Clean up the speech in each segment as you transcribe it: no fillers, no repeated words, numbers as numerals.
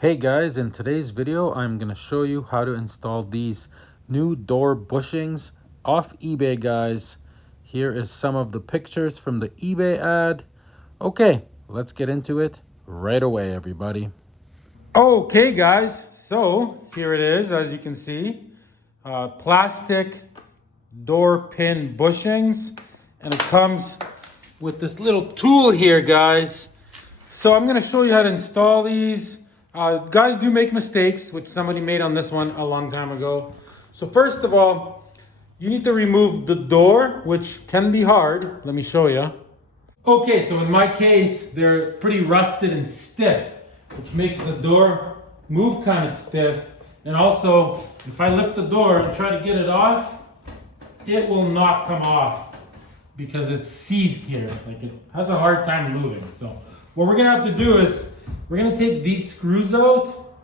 Hey guys, in today's video, I'm going to show you how to install these new door bushings off eBay, guys. Here is some of the pictures from the eBay ad. Okay, let's get into it right away, everybody. Okay, guys, so here it is, as you can see. Plastic door pin bushings, and it comes with this little tool here, guys. So I'm going to show you how to install these. Guys do make mistakes, which somebody made on this one a long time ago. So first of all, you need to remove the door, which can be hard. Let me show you. Okay, so in my case, they're pretty rusted and stiff, which makes the door move kind of stiff. And also, if I lift the door and try to get it off, it will not come off because it's seized here. Like, it has a hard time moving. So what we're gonna have to do is we're gonna take these screws out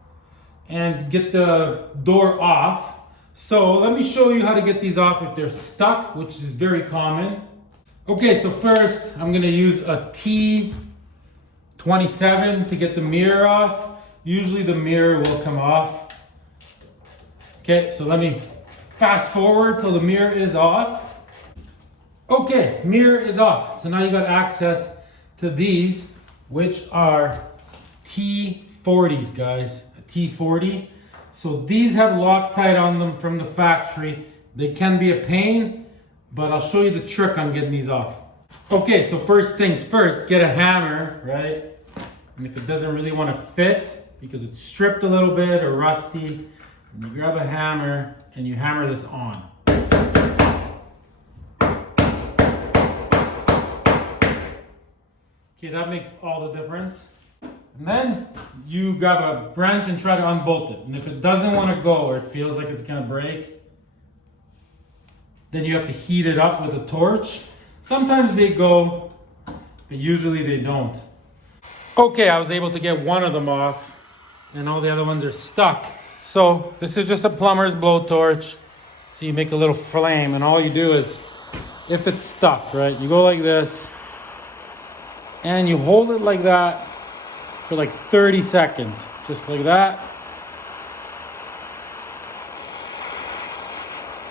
and get the door off. So let me show you how to get these off if they're stuck, which is very common. Okay, so first I'm gonna use a T27 to get the mirror off. Usually the mirror will come off. Okay, so let me fast forward till the mirror is off. Okay, mirror is off. So now you got access to these, which are T40s, guys, a T40. So these have Loctite on them from the factory. They can be a pain, but I'll show you the trick on getting these off. Okay, so first things first, get a hammer, right? And if it doesn't really want to fit, because it's stripped a little bit or rusty, you grab a hammer and you hammer this on. Okay, that makes all the difference. And then you grab a branch and try to unbolt it. And if it doesn't want to go or it feels like it's gonna break, then you have to heat it up with a torch. Sometimes they go, but usually they don't. Okay, I was able to get one of them off and all the other ones are stuck. So this is just a plumber's blowtorch. So you make a little flame and all you do is, if it's stuck, right, you go like this and you hold it like that for like 30 seconds, just like that.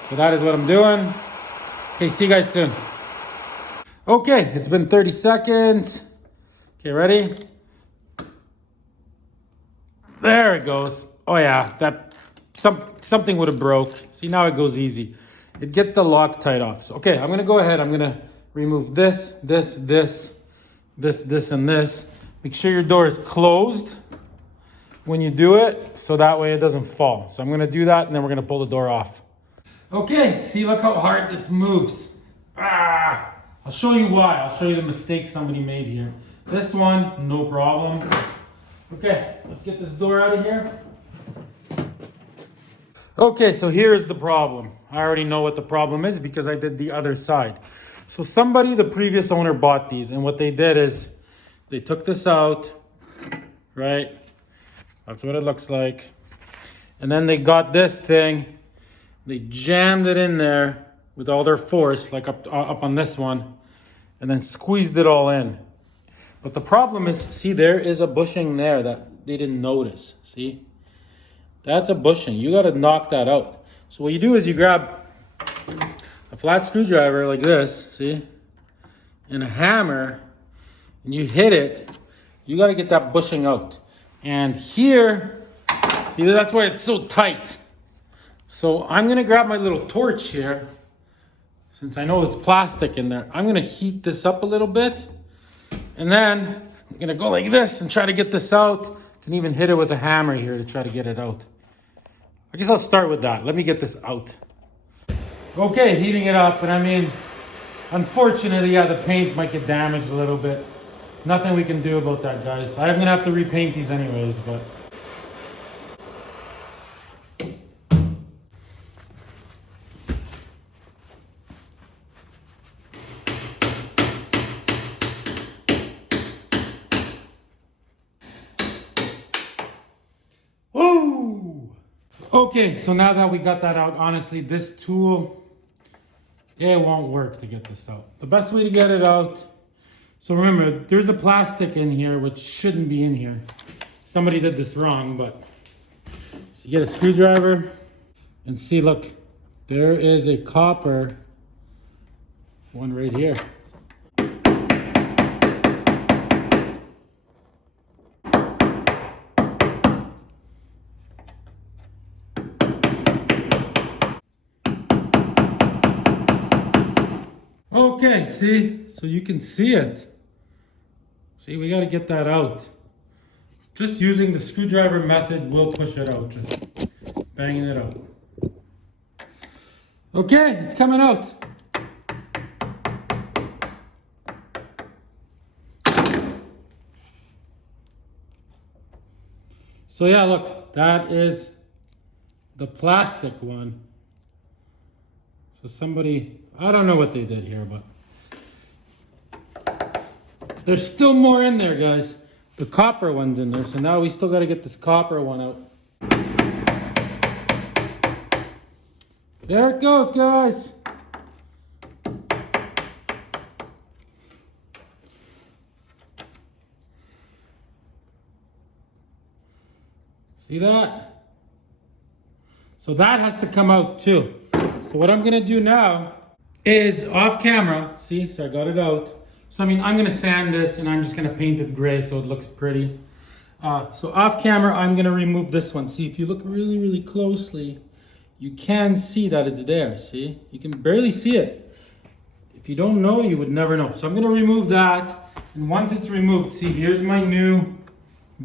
So that is what I'm doing. Okay, see you guys soon. Okay, it's been 30 seconds. Okay, ready? There it goes. Oh yeah, something would have broke. See, now it goes easy. It gets the Loctite off. So, okay, I'm gonna go ahead. I'm gonna remove this, and this. Make sure your door is closed when you do it, so that way it doesn't fall. So I'm gonna do that, and then we're gonna pull the door off. Okay, see, look how hard this moves. I'll show you why. I'll show you the mistake somebody made here. This one, no problem. Okay, let's get this door out of here. Okay, so here's the problem. I already know what the problem is because I did the other side. So somebody, the previous owner, bought these, and what they did is they took this out, right? That's what it looks like. And then they got this thing, they jammed it in there with all their force, like up on this one, and then squeezed it all in. But the problem is, see, there is a bushing there that they didn't notice, see? That's a bushing. You got to knock that out. So what you do is you grab a flat screwdriver like this, see? And a hammer, and you hit it. You got to get that bushing out. And here, see, that's why it's so tight. So I'm going to grab my little torch here. Since I know it's plastic in there, I'm going to heat this up a little bit. And then I'm going to go like this and try to get this out. You can even hit it with a hammer here to try to get it out. I guess I'll start with that. Let me get this out. Okay, heating it up. And I mean, unfortunately, yeah, the paint might get damaged a little bit. Nothing we can do about that, guys. I'm going to have to repaint these anyways, but... Woo! Okay, so now that we got that out, honestly, this tool, it won't work to get this out. The best way to get it out, so remember, there's a plastic in here which shouldn't be in here. somebody did this wrong, but so you get a screwdriver and see, look, there is a copper one right here. Okay, see? So you can see it. See, we gotta get that out. Just using the screwdriver method will push it out, just banging it out. Okay, it's coming out. So yeah, look, that is the plastic one. So somebody, I don't know what they did here, but there's still more in there, guys. The copper one's in there, so now we still gotta get this copper one out. There it goes, guys. See that? So that has to come out too. So what I'm gonna do now is off camera, see, so I got it out. So I mean, I'm gonna sand this and I'm just gonna paint it gray so it looks pretty. So off camera, I'm gonna remove this one. See, if you look really, really closely, you can see that it's there, see? You can barely see it. If you don't know, you would never know. So I'm gonna remove that. And once it's removed, see, here's my new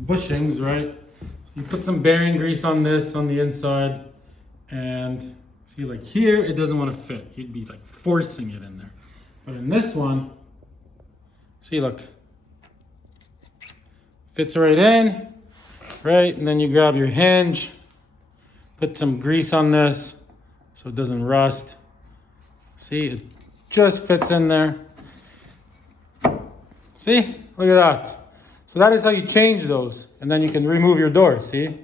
bushings, right? You put some bearing grease on this on the inside, and see, like here, it doesn't want to fit. You'd be like forcing it in there. But in this one, see, look, fits right in, right? And then you grab your hinge, put some grease on this so it doesn't rust. See, it just fits in there. See, look at that. So that is how you change those. And then you can remove your door, see?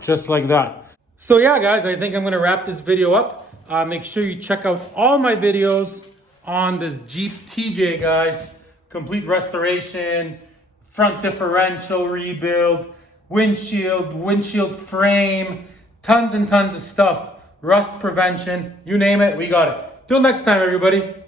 Just like that. So yeah, guys, I think I'm gonna wrap this video up. Make sure you check out all my videos on this Jeep TJ, guys. Complete restoration, front differential rebuild, windshield frame, tons and tons of stuff. Rust prevention, you name it, we got it. Till next time, everybody.